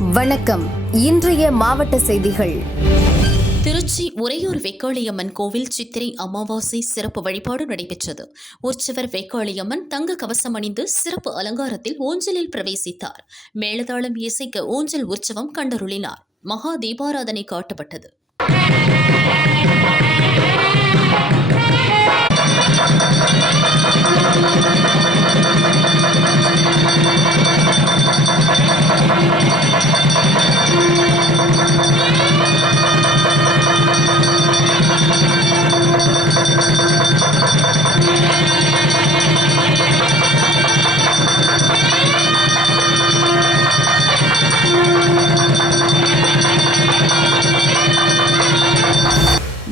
வணக்கம். இன்றைய மாவட்ட செய்திகள். திருச்சி உறையூர் வெக்காளியம்மன் கோவில் சித்திரை அமாவாசை சிறப்பு வழிபாடு நடைபெற்றது. உற்சவர் வெக்காளியம்மன் தங்க கவசம் அணிந்து சிறப்பு அலங்காரத்தில் ஊஞ்சலில் பிரவேசித்தார். மேலதாளம் இசைக்க ஊஞ்சல் உற்சவம் கண்டருளினார். மகா தீபாராதனை காட்டப்பட்டது.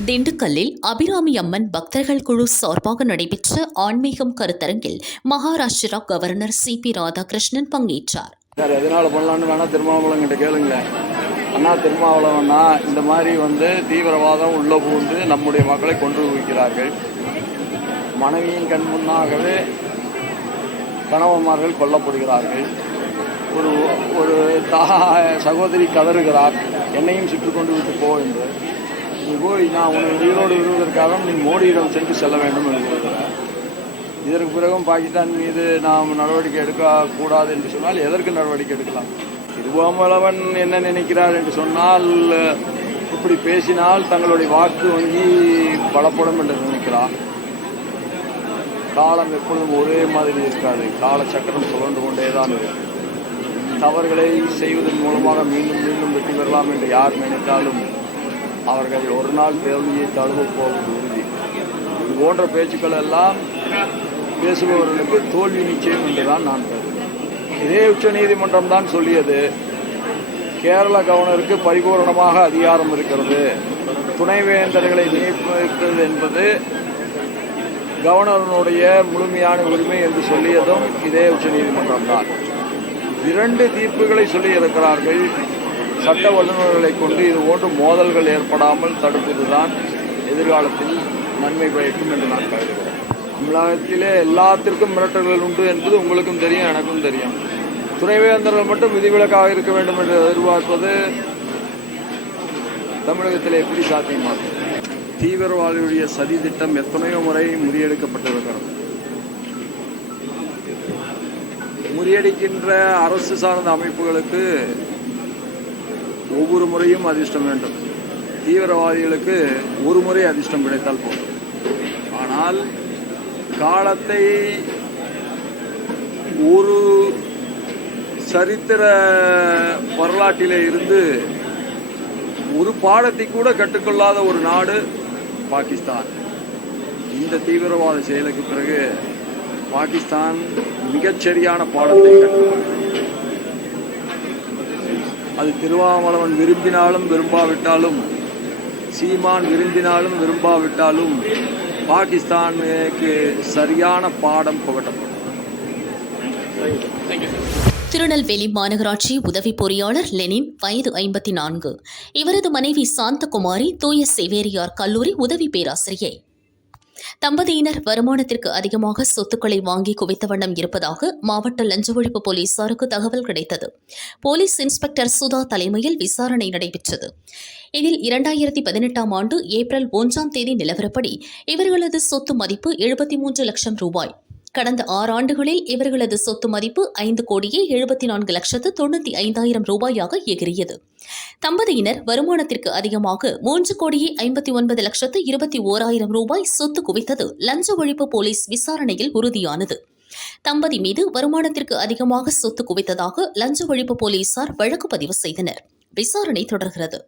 திண்டுக்கல்லில் அபிராமி அம்மன் பக்தர்கள் குழு சார்பாக நடைபெற்ற ஆன்மீகம் கருத்தரங்கில் Maharashtra governor C P Radhakrishnan பங்கேற்றார். சார் எதனால் பண்ணலான்னு வேணால் திருமாவளவன் கிட்ட கேளுங்களேன். அண்ணா திருமாவளவன்னா இந்த மாதிரி வந்து தீவிரவாதம் உள்ள பூந்து நம்முடைய மக்களை கொன்று குவிக்கிறார்கள். மனைவியின் கண் முன்னாகவே கணவன்மார்கள் கொல்லப்படுகிறார்கள். ஒரு ஒரு தா சகோதரி கதறுகிறார். என்னையும் சுற்றி கொண்டு விட்டு போ என்று போய் நான் உனக்கு உயிரோடு விடுவதற்காக நீ மோடியிடம் சென்று செல்ல வேண்டும் என்று இதற்கு பிறகும் பாகிஸ்தான் மீது நாம் நடவடிக்கை எடுக்கக்கூடாது என்று சொன்னால் எதற்கு நடவடிக்கை எடுக்கலாம்? திருவாமலவன் என்ன நினைக்கிறார் என்று சொன்னால் இப்படி பேசினால் தங்களுடைய வாக்கு வங்கி பலப்படும் என்று நினைக்கிறார் காலம் எப்பொழுதும் ஒரே மாதிரி இருக்காது. காலச்சக்கரம் சுழன்று கொண்டே தான் இருக்கும். தவறுகளை செய்வதன் மூலமாக மீண்டும் மீண்டும் வெற்றி பெறலாம் என்று யார் நினைத்தாலும் அவர்கள் ஒரு நாள் தோல்வியை தழுவ போவது உறுதி. இது போன்ற பேச்சுக்கள் எல்லாம் பேசுபவர்களுக்கு தோல்வி நிச்சயம் என்றுதான் நான் கருதுகிறேன். இதே உச்ச நீதிமன்றம் தான் சொல்லியது. கேரள கவர்னருக்கு பரிபூரணமாக அதிகாரம் இருக்கிறது. துணைவேந்தர்களை நியமிப்பது என்பது கவர்னருடைய முழுமையான உரிமை என்று சொல்லியதும் இதே உச்ச நீதிமன்றம் தான். இரண்டு தீர்ப்புகளை சொல்லியிருக்கிறார்கள். சட்ட வல்லுநர்களை கொண்டு இது போன்று மோதல்கள் ஏற்படாமல் தடுப்பதுதான் எதிர்காலத்தில் நன்மை பயக்கும் என்று நான் கருதுகிறேன். தமிழகத்திலே எல்லாத்திற்கும் மிரட்டல்கள் உண்டு என்பது உங்களுக்கும் தெரியும் எனக்கும் தெரியும். துணைவேந்தர்கள் மட்டும் விதிவிலக்காக இருக்க வேண்டும் என்று எதிர்பார்ப்பது தமிழகத்தில் எப்படி சாத்தியமாகும்? தீவிரவாதியுடைய சதி திட்டம் எத்தனையோ முறை முறியடிக்கப்பட்டிருக்கிறது. முறியடிக்கின்ற அரசு சார்ந்த அமைப்புகளுக்கு ஒவ்வொரு முறையும் அதிர்ஷ்டம் வேண்டும். தீவிரவாதிகளுக்கு ஒரு முறை அதிர்ஷ்டம் கிடைத்தால் போதும். ஆனால் காலத்தை ஒரு சரித்திர வரலாற்றிலே இருந்து ஒரு பாடத்தை கூட கற்றுக்கொள்ளாத ஒரு நாடு பாகிஸ்தான். இந்த தீவிரவாத செயலுக்கு பிறகு பாகிஸ்தான் மிகச்சரியான பாடத்தை கற்றுக்கொண்டது. அது திருவாமலவன் விரும்பினாலும் விரும்பாவிட்டாலும் சீமான் விரும்பினாலும் விரும்பாவிட்டாலும் பாகிஸ்தானுக்கு சரியான பாடம் புகட்டப்படும். திருநெல்வேலி மாநகராட்சி உதவி பொறியாளர் லெனின் வயது ஐம்பத்தி நான்கு. இவரது மனைவி சாந்தகுமாரி தூய சேவேரியார் கல்லூரி உதவி பேராசிரியை. தம்பதியினர் வருமானத்திற்கு அதிகமாக சொத்துக்களை வாங்கி குவித்த வண்ணம் இருப்பதாக மாவட்ட லஞ்ச ஒழிப்பு போலீசாருக்கு தகவல் கிடைத்தது. போலீஸ் இன்ஸ்பெக்டர் சுதா தலைமையில் விசாரணை நடைபெற்றது. இதில் இரண்டாயிரத்தி பதினெட்டாம் ஆண்டு ஏப்ரல் ஒன்றாம் தேதி நிலவரப்படி இவர்களது சொத்து மதிப்பு எழுபத்தி மூன்று லட்சம் ரூபாய். கடந்த ஆறு ஆண்டுகளில் இவர்களது சொத்து மதிப்பு ஐந்து கோடியே எழுபத்தி நான்கு லட்சத்து தொண்ணூற்றி ஐந்தாயிரம் ரூபாயாக எகிரியது தம்பதியினர் வருமானத்திற்கு அதிகமாக மூன்று கோடியே ஐம்பத்தி ஒன்பது லட்சத்து இருபத்தி ஓராயிரம் ரூபாய் சொத்து குவித்தது லஞ்ச ஒழிப்பு போலீஸ் விசாரணையில் உறுதியானது. தம்பதி மீது வருமானத்திற்கு அதிகமாக சொத்து குவித்ததாக லஞ்ச ஒழிப்பு போலீசார் வழக்கு பதிவு செய்தனர். விசாரணை தொடர்கிறது.